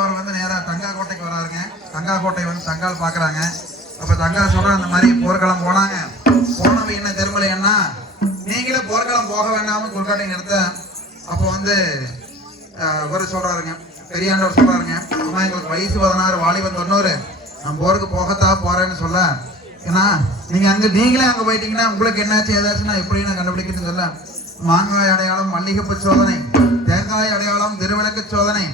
அவர் வந்து நேரா தங்கா கோட்டைக்கு வராருங்க. தங்கா கோட்டை வந்து தங்கால் பாக்குறாங்க. அப்ப தங்கா சொல்ற இந்த மாதிரி போர்க்களம் போனாங்க. போனவங்க என்ன திருமலைன்னா நீங்களே போர்க்களம் போக வேண்டாம குறுக்காட்டை நிறுத்த. அப்போ வந்து ஒரு சொல்றாருங்க பெரியாண்டவர் சொல்றாருங்க அம்மா எங்களுக்கு வயசு 16 வாலிபன் 90 நான் போருக்கு போகத்தான் போறேன்னு சொல்ல. ஏன்னா நீங்களே அங்க போயிட்டீங்கன்னா உங்களுக்கு என்னாச்சு ஏதாச்சும் நான் எப்படி நான் கண்டுபிடிக்கணும்னு சொல்ல. மாங்காய் அடையாளம் மல்லிகைப்பூ சோதனை, தேங்காய் அடையாளம் திருவிளக்கு சோதனை,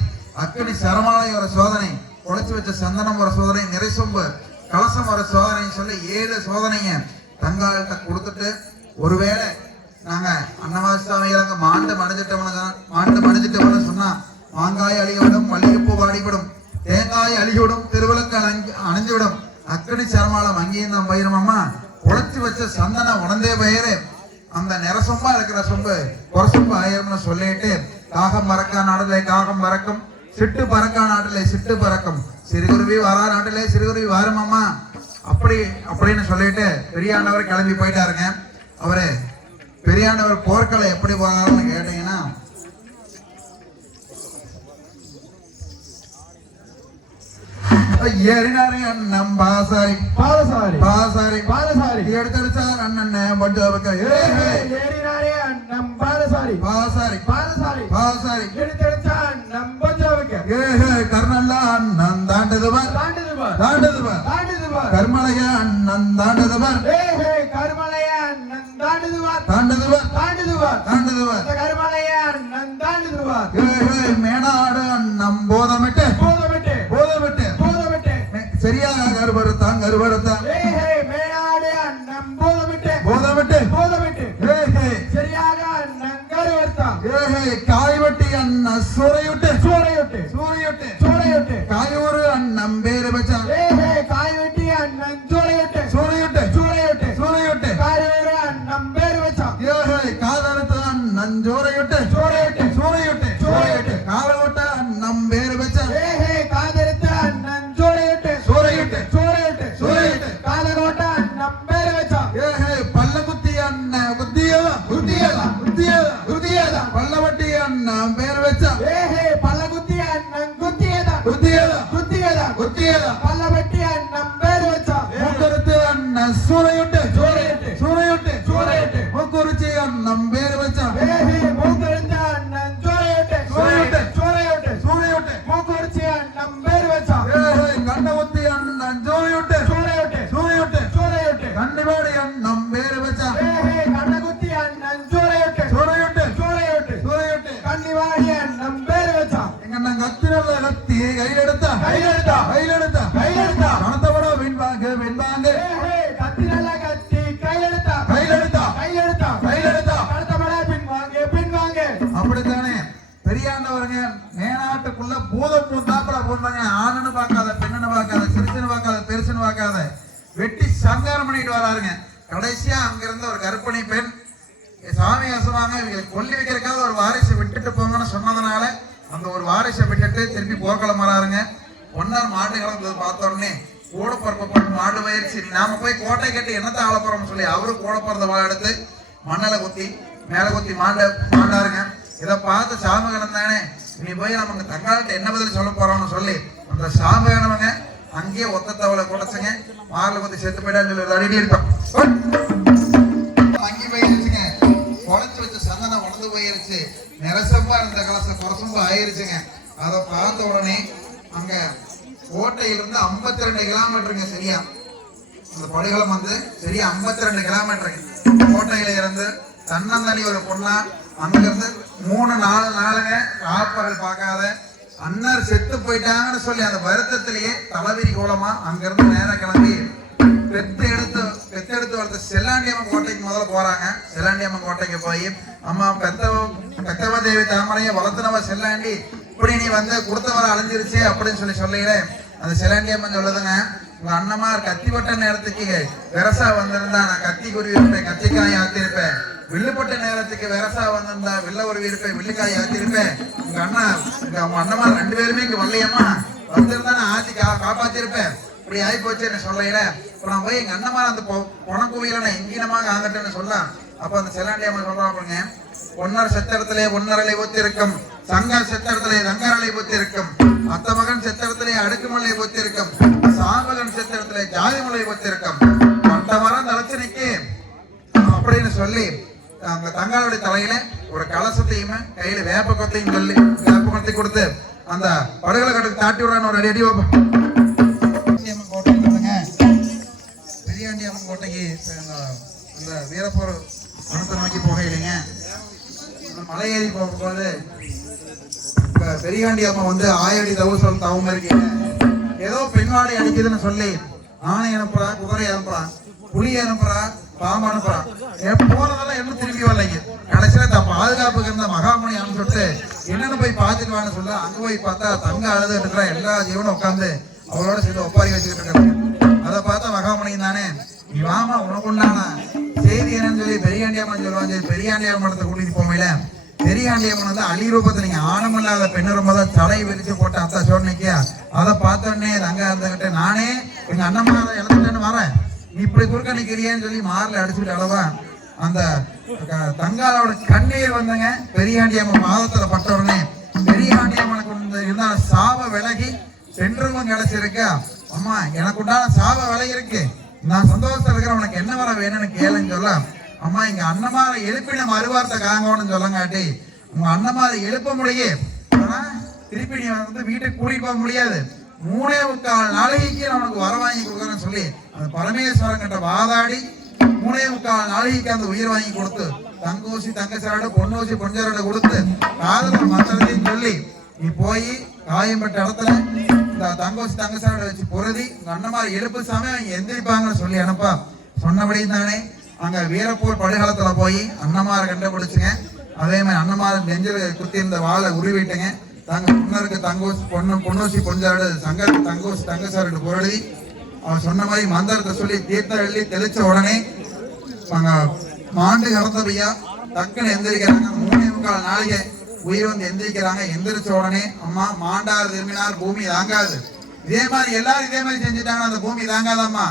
அக்கினி சரமாலை ஒரு சோதனை, குழைச்சி வச்ச சந்தனம் ஒரு சோதனை, நிறைசொம்பு கலசம் ஒரு சோதனைன்னு சொல்லி 7 சோதனைங்க தங்காள்கிட்ட கொடுத்துட்டு ஒருவேளை நாங்க அன்னவாசாமிகளுக்கு மாண்டு மடிஞ்சிட்டோம்னு சொன்னா மாங்காய் அழிவிடும் மல்லிகைப்பூ வாடிவிடும் தேங்காய் அழிவிடும் திருவிளக்கு அணிஞ்சுவிடும் அக்கினி சரமாலம் அங்கேயும் தான் பயிரமாமா குழைச்சி வச்ச சந்தன உணர்ந்தே பயிரு அந்த நிறசொம்பா இருக்கிற சொம்பு புறசொம்பு ஆயிரம்னு சொல்லிட்டு காகம் மறக்கா நாட்டிலே காகம் பறக்கும் சிட்டு பறக்கா நாட்டிலே சிட்டு பறக்கும் சிறுகுருவி வரா நாட்டிலே சிறுகுருவி வாருமாமா அப்படின்னு சொல்லிட்டு பெரியாண்டவர் கிளம்பி போயிட்டாருங்க. அவரு பெரியாண்டவர் போர்க்களை எப்படி போனாருன்னு கேட்டீங்கன்னா ஏறினாரு அண்ணன் பாலசாரி எடுத்தடிச்சார் அண்ணன் ஏறினாரே அண்ணன் பாலசாரி எடுத்தடிச்சார் கர்ணல்ல அண்ணன் தாண்டதுவர் கர்மலைய அண்ணன் தாண்டதுவர் கருமலைய அண்ணன் கருமலைய அண்ணன் மேனாடு அண்ணன் போதமிட்டு சரியாக கருவறுத்தான் மேனாடு அண்ணன் போதமிட்டு சரியாக அண்ணன் கருவறுத்தான் காய்வட்டி அண்ணன் சூறையுட்டு காயூரு அண்ணன் பேரு வச்சான் காய்வட்டி அண்ணன் சூறையுட்டு காயூரு அண்ணன் பேரு வச்சான் காதலுத்து அண்ணன் சூறையுட்டு காவல் விட்ட அண்ணன் பேரு வச்சான் காதலித்த அண்ணன் சூறையுட்டு காதலோட்ட அண்ணன் பேரு வச்சான் பல்ல குத்தி அண்ணன் குத்தியதா பல்லவட்டி அண்ணன் பேரு வச்சான் பல்லகுத்தி அண்ணன் குத்தியதா பல்லவட்டி அண்ணன் பேரு வச்சான் மூக்கருத்து அண்ணன் சூறையுட்டு மூக்குறிச்சி அண்ணன் பேரு வச்சான் மூக்கருத்த அண்ணன் சூறையுட்டு மூக்குறிச்சி அண்ணன் பேரு வச்சான் கண்ணகுத்தி அண்ணன் சூறையுட்டு கண்டிபாடி அண்ணன் பேரு வச்சான் கண்ணகுத்தி அண்ணன் சூறையுட்டு கன்னிவாடி அண்ணன் பேரு வச்சான் எங்க கத்திரல்ல கத்தி கையிலெடுத்தா கணத்தவட வெண்பாங்க கத்திரல்ல கத்தி கையிலெடுத்தா கணத்தவட பின்வாங்க அப்படித்தானே பெரியாண்டவருங்க மேனாட்டுக்குள்ள பூதம் பூந்தாப்புல போந்தாங்க. ஆணுன்னு பார்க்காத பெண்ணுன்னு பார்க்காத சிறுசுன்னு பார்க்காத பெருசுன்னு பார்க்காத வெட்டி சங்காரம் பண்ணிட்டு வராருங்க. கடைசியா அங்கிருந்த ஒரு கர்ப்பிணி பெண் சாமி அசுவாங்க இவங்க கொல்லி வைக்கிறதுக்காக ஒரு வாரிசை விட்டுட்டு போங்கன்னு சொன்னதுனால அந்த ஒரு வாரிசை விட்டுட்டு திருப்பி போர்க்களம் வராருங்க. ஒன்னார் மாட்டு கலந்தது பார்த்தோன்னே கூட பிறப்ப மாடு பயிற்சி நாம போய் கோட்டை கட்டி என்னத்தை ஆள போறோம்னு சொல்லி அவரு கூட பிறந்த வாழை எடுத்து மண்ணல குத்தி மேல குத்தி மாண்டாருங்க. இதை பார்த்து சாமகனம் தானே நீ நீ போய் நமக்கு தங்காள்கிட்ட என்ன பதில் சொல்ல போறோம்னு சொல்லி அந்த சாமியானவங்க அங்கேயே ஒத்த தவளை குடைச்சுங்க மாரில் வந்து செத்து போயிட்டான்னு சொல்லி அடி இருப்பான் அங்கே போயிருச்சுங்க குடைச்சு வச்ச சந்தனம் உணர்ந்து போயிருச்சு நிரசம்பா இருந்த கலசம் குறசம்பா ஆயிருச்சுங்க அதை பார்த்த உடனே அங்க கோட்டையிலிருந்து 52 கிலோமீட்டருங்க சரியா அந்த படுகளம் வந்து சரியா 52 கிலோமீட்டருங்க கோட்டையில இருந்து தன்னந்தனி ஒரு பொண்ணா அங்கிருந்து 3-4 நாளுங்க காப்பகல் பார்க்காத அண்ணர் செத்து போயிட்டாங்கன்னு சொல்லி அந்த வருத்தத்திலேயே தலைவிரி கோலமா அங்கிருந்து நேரம் கிளம்பி பெத்தெடுத்து வளர்த்த செல்லாண்டியம்மன் கோட்டைக்கு முதல்ல போறாங்க. செல்லாண்டியம்மன் கோட்டைக்கு போய் அம்மா பெத்தவ தேவி தாமரையை வளர்த்துனவ செல்லாண்டி இப்படி நீ வந்து கொடுத்தவரை அழிஞ்சிருச்சு அப்படின்னு சொல்லியில அந்த செல்லாண்டியம்மன் சொல்லுதுங்க, உங்க அண்ணமார் கத்தி பட்ட நேரத்துக்கு வெரசா வந்திருந்தா நான் கத்தி குருவி இருப்பேன், கத்திக்காய் ஆத்திருப்பேன். வில்லுப்பட்ட நேரத்துக்கு வெரசா வந்திருந்தா வில்ல உருவி இருப்பேன், வில்லுக்காய் ஆத்திருப்பேன். உங்க அண்ணமார் 2 பேருமே இங்க வரலையம்மா, வந்திருந்தா நான் ஆத்தி காப்பாத்திருப்பேன். இப்படி ஆகி போச்சு என்ன சொல்லையில. இப்ப நான் போய் எங்க அண்ணமார் அந்த பொணக்குவியில நான் எங்கீனமாக ஆகட்டேன்னு சொல்லலாம். அப்ப அந்த செல்லாண்டியம்மன் சொல்றாங்க, பொன்னர் செத்தடத்திலே ஒன்னரலை ஒத்திருக்கும், சங்கர் செத்தடத்திலே தங்கரலை ஒத்திருக்கும், அத்த மகன் செத்தடத்திலே அடுக்குமலை ஒத்திருக்கும், சாமகன் செத்தடத்திலே ஜாதிமலை ஒத்திருக்கும், பட்ட மரம் தலச்சனைக்கு அப்படின்னு சொல்லி அந்த தங்காளுடைய தலையில ஒரு கலசத்தையுமே கையில வேப்ப கொத்தையும் சொல்லி வேப்ப கொத்தை கொடுத்து அந்த படுகளை கட்டுக்கு தாட்டி விடுறான்னு ஒரு அடி வைப்போம். கோட்டை சொல்லுங்க, பெரியாண்டியம்மன் கோட்டைக்கு அந்த வீரப்போர் பணத்தை நோக்கி போகையிலைங்க மலை ஏறி போகும்போது பெரியாண்டி அம்மா வந்து ஆயடி தவுசல் தவங்க இருக்கீங்க, ஏதோ பெண்வாடை அடிக்குதுன்னு சொல்லி ஆணை அனுப்புறா, குதிரை அனுப்புறா, புலி அனுப்புறா, பாம்பு அனுப்புறான். போறதெல்லாம் என்ன திரும்பி வரலைங்க. கடைசியில பாதுகாப்புக்கு இருந்த மகாமணி அனுப்பிச்சுட்டு என்னன்னு போய் பார்த்துட்டு வான்னு சொல்ல அங்க போய் பார்த்தா தங்க அழுதுட்டு இருக்கிற எல்லா ஜீவனும் உட்காந்து அவளோட சேர்ந்து ஒப்பாரி வச்சுக்கிட்டு இருக்காங்க. அதை பார்த்தா மகாமணி தானே, நீ வாமா உனக்கு உண்டான செய்தி என்னன்னு சொல்லி பெரியாண்டியம்மன் சொல்லுவாங்க. பெரியாண்டியம்மனத்தை கூட்டிட்டு போமையில பெரியாண்டியம்மன் வந்து அழி ரூபத்தை நீங்க ஆணமில்லாத பெண்ணு ரொம்ப தான் தலை விரிச்சு போட்ட அத்தா சொன்னிக்கியா. அதை பார்த்தோன்னே தங்க இருந்துகிட்டு நானே எங்க அண்ணம்மா இழந்துட்டேன்னு வரேன், நீ இப்படி குறுக்க நிக்கிறியேன்னு சொல்லி மாரில் அடிச்சுட்டு அளவா அந்த தங்காளோட கண்ணீர் வந்தங்க. பெரியாண்டியம்மன் மாதத்துல பட்ட உடனே பெரியாண்டியம்மனுக்கு இருந்தா சாவ விலகி சென்றும் கிடைச்சிருக்க. அம்மா எனக்கு உண்டான சாவ விலகி இருக்கு, நான் சந்தோஷத்துல இருக்கிற உனக்கு என்ன வர வேணும்னு கேளுன்னு சொல்ல, அம்மா எங்க அண்ணமாரை எழுப்பின மறுவார்த்தை காங்கன்னு சொல்லங்காட்டி உங்க அண்ணமாரை எழுப்ப முடியும், ஆனா திருப்பி நீ வந்து வீட்டுக்கு கூட்டிட்டு போக முடியாது, 3.25 நாளைக்கு அவனுக்கு வர வாங்கி கொடுக்குறேன்னு சொல்லி அந்த பரமேஸ்வரன் கிட்ட வாதாடி 3.25 நாளைக்கு அந்த உயிர் வாங்கி கொடுத்து தங்கூசி தங்கசாரோட பொன்னூசி பொஞ்சரோட கொடுத்து காதல் மந்திரத்தையும் சொல்லி நீ போய் காயம்பட்ட இடத்துல இந்த தங்கூசி தங்கசாரோட வச்சு பொருதி உங்க அண்ணமாரி எழுப்பு சாமி அவங்க எந்திரிப்பாங்கன்னு சொல்லி அனுப்பா. சொன்னபடி தானே அங்க வீரப்பூர் படுகளத்துல போய் அண்ணமாரை கண்டுபிடிச்சுங்க. அதே மாதிரி அண்ணமாரை நெஞ்சில் குத்தி இருந்த வாழை உருவிட்டுங்க. தங்க பொண்ணருக்கு தங்கூசி பொன்னூசி பொஞ்சாடு சங்கருக்கு தங்கூசி தங்கசாரோட பொருளி அவர் சொன்ன மாதிரி மந்திரத்தை சொல்லி தீர்த்த எழுதி தெளிச்ச உடனே அங்க மாண்டு கறந்தபையா டக்குன்னு எந்திரிக்கிறாங்க. 3.25 நாளைக்கு உயிர் வந்து எந்திரிக்கிறாங்க. எந்திரிச்ச உடனே அம்மா மாண்டார் திரும்பினார் பூமி தாங்காது, இதே மாதிரி எல்லாரும் இதே மாதிரி செஞ்சுட்டாங்க, அந்த பூமி தாங்காதம்மா,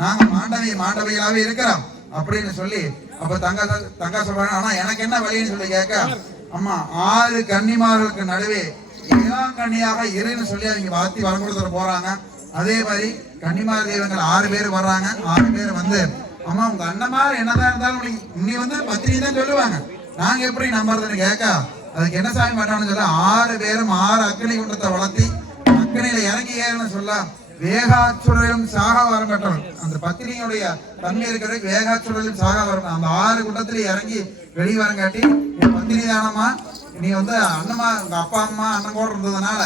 நாங்க மாண்டவைகளாவே இருக்கிறோம் அப்படின்னு சொல்லி அப்ப தங்கா சொல்றாங்க. ஆனா எனக்கு என்ன வழின்னு சொல்லி கேட்க, அம்மா 6 கன்னிமார்களுக்கு நடுவே 7ஆம் கன்னியாக இருன்னு சொல்லி அவங்க வாத்தி வரம் கொடுத்துட்டு போறாங்க. அதே மாதிரி கன்னிமார் தெய்வங்கள் 6 பேர் வர்றாங்க. 6 பேர் வந்து அம்மா உங்க அண்ணமார் என்னதான் இருந்தாலும் நீ வந்து பத்திரி தான் சொல்லுவாங்க, நாங்க எப்படி நம்புறதுன்னு கேட்க, அதுக்கு என்ன சாமி பண்ணான்னு சொல்ல 6 பேரும் 6 அக்கினி குண்டத்தை வளர்த்தி அக்கினியில இறங்கி ஏறன்னு சொல்ல வேகாச்சுடலும் சாக வரம் கட்டணும். அந்த பத்திரிகையுடைய தன்மை இருக்கிறதுக்கு வேகாச்சுடலும் சாக வரம் அந்த 6 குண்டத்திலே இறங்கி வெளியே வரம் காட்டி பத்திரி தானம்மா நீ வந்து அண்ணமா உங்க அப்பா அம்மா அண்ணன் கூட இருந்ததுனால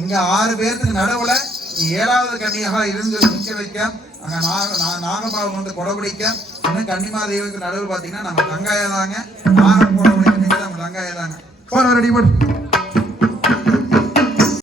இங்க 6 பேருக்கு நடுவுல 7ஆவது கன்னியாக இருந்து நிக்க வைக்க, அங்க நாகபாவம் வந்து கொடபிடிக்க, இன்னும் கன்னிமா தெய்வத்துக்கு நடுவில் பாத்தீங்கன்னா நம்ம தங்காயதாங்க, நாகம் கொடபிடிக்க தங்காயதாங்க. ரெடி